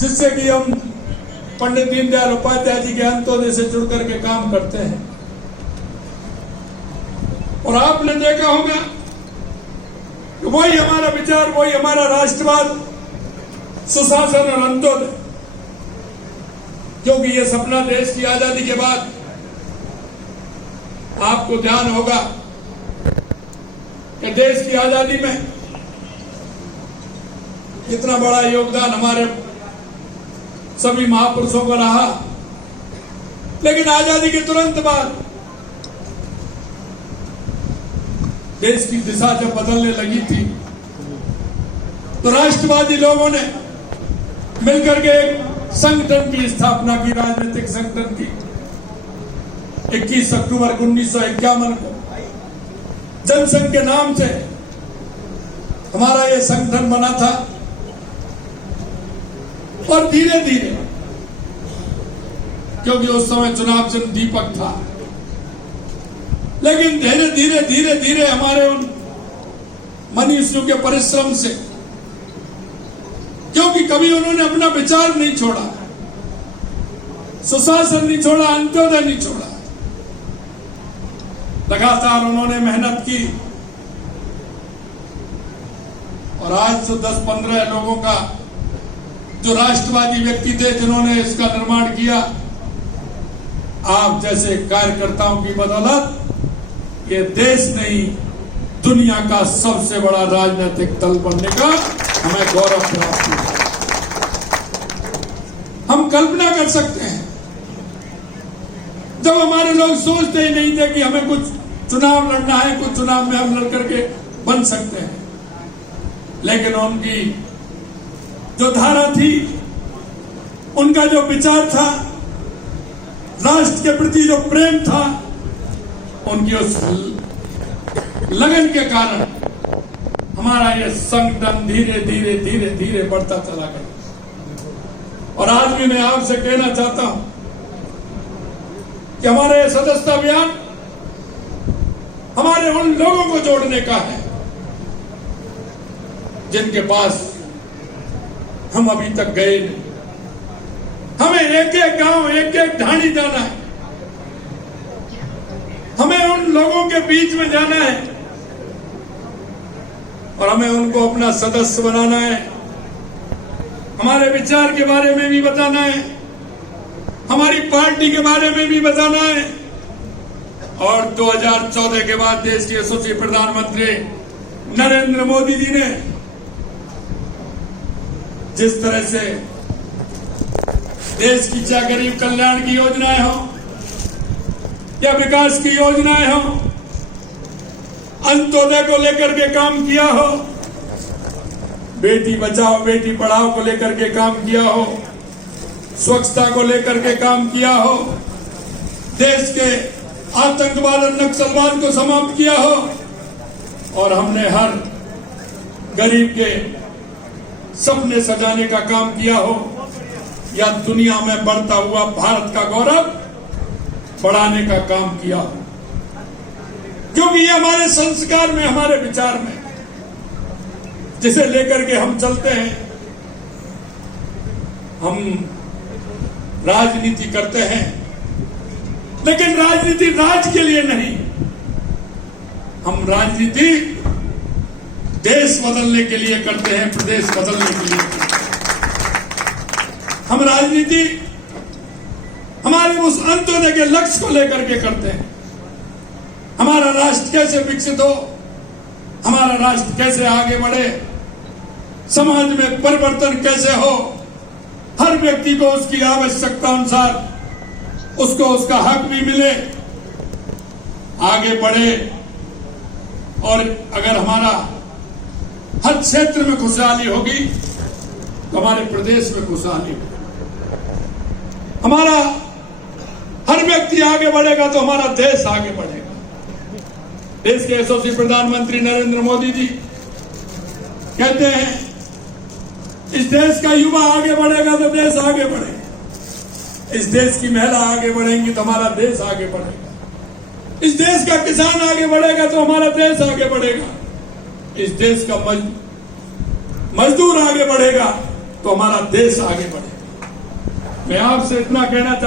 जिससे कि हम पंडित दीनदयाल उपाध्याय जी के अंत्योदय से जुड़ करके काम करते हैं। और आपने देखा होगा कि वही हमारा विचार, वही हमारा राष्ट्रवाद, सुशासन और अंत्योदय, क्योंकि ये सपना देश की आजादी के बाद आपको ध्यान होगा कि देश की आजादी में कितना बड़ा योगदान हमारे सभी महापुरुषों का रहा, लेकिन आजादी के तुरंत बाद देश की दिशा जब बदलने लगी थी तो राष्ट्रवादी लोगों ने मिलकर के एक संगठन की स्थापना की, राजनीतिक संगठन की। 21 अक्टूबर 1951 को जनसंघ के नाम से हमारा यह संगठन बना था। और धीरे धीरे, क्योंकि उस समय चुनाव चिन्ह दीपक था, लेकिन धीरे धीरे धीरे धीरे हमारे उन मनीषियों के परिश्रम से, क्योंकि कभी उन्होंने अपना विचार नहीं छोड़ा, सुशासन नहीं छोड़ा, अंत्योदय नहीं छोड़ा, लगातार उन्होंने मेहनत की। और आज तो 10-15 लोगों का जो राष्ट्रवादी व्यक्ति थे जिन्होंने इसका निर्माण किया, आप जैसे कार्यकर्ताओं की बदौलत ये देश नहीं, दुनिया का सबसे बड़ा राजनीतिक दल बनने का हमें गौरव प्राप्त हुआ। हम कल्पना कर सकते हैं जब हमारे लोग सोचते ही नहीं थे कि हमें कुछ चुनाव लड़ना है, कुछ चुनाव में हम लड़ करके बन सकते हैं, लेकिन उनकी जो धारा थी, उनका जो विचार था, राष्ट्र के प्रति जो प्रेम था, उनकी उस लगन के कारण हमारा यह संगठन धीरे धीरे धीरे धीरे बढ़ता चला गया। और आज भी मैं आपसे कहना चाहता हूं कि हमारा यह सदस्यता अभियान हमारे उन लोगों को जोड़ने का है जिनके पास हम अभी तक गए नहीं। हमें एक एक गांव, एक एक ढाणी जाना है, हमें उन लोगों के बीच में जाना है और हमें उनको अपना सदस्य बनाना है, हमारे विचार के बारे में भी बताना है, हमारी पार्टी के बारे में भी बताना है। और 2014 के बाद देश के यशस्वी प्रधानमंत्री नरेंद्र मोदी जी ने जिस तरह से देश की चाहे गरीब कल्याण की योजनाएं हो या विकास की योजनाएं हो, अंत्योदय को लेकर के काम किया हो, बेटी बचाओ बेटी पढ़ाओ को लेकर के काम किया हो, स्वच्छता को लेकर के काम किया हो, देश के आतंकवाद और नक्सलवाद को समाप्त किया हो, और हमने हर गरीब के सपने सजाने का काम किया हो, या दुनिया में बढ़ता हुआ भारत का गौरव बढ़ाने का काम किया हो, क्योंकि ये हमारे संस्कार में, हमारे विचार में, जिसे लेकर के हम चलते हैं। हम राजनीति करते हैं, लेकिन राजनीति राज के लिए नहीं, हम राजनीति देश बदलने के लिए करते हैं, प्रदेश बदलने के लिए करते हैं। हम राजनीति हमारे उस अंत्योदय के लक्ष्य को लेकर के करते हैं। हमारा राष्ट्र कैसे विकसित हो, हमारा राष्ट्र कैसे आगे बढ़े, समाज में परिवर्तन कैसे हो, हर व्यक्ति को उसकी आवश्यकता अनुसार उसको उसका हक भी मिले, आगे बढ़े, और अगर हमारा हर क्षेत्र में खुशहाली होगी तो हमारे प्रदेश में खुशहाली होगी। हमारा हर व्यक्ति आगे बढ़ेगा तो हमारा देश आगे बढ़ेगा। देश के यशस्वी प्रधानमंत्री नरेंद्र मोदी जी कहते हैं, इस देश का युवा आगे बढ़ेगा तो देश आगे बढ़ेगा, इस देश की महिला आगे बढ़ेंगी तो हमारा देश आगे बढ़ेगा, इस देश का किसान आगे बढ़ेगा तो हमारा देश आगे बढ़ेगा, इस देश का मजदूर आगे बढ़ेगा तो हमारा देश आगे बढ़ेगा। मैं आपसे इतना कहना चाहता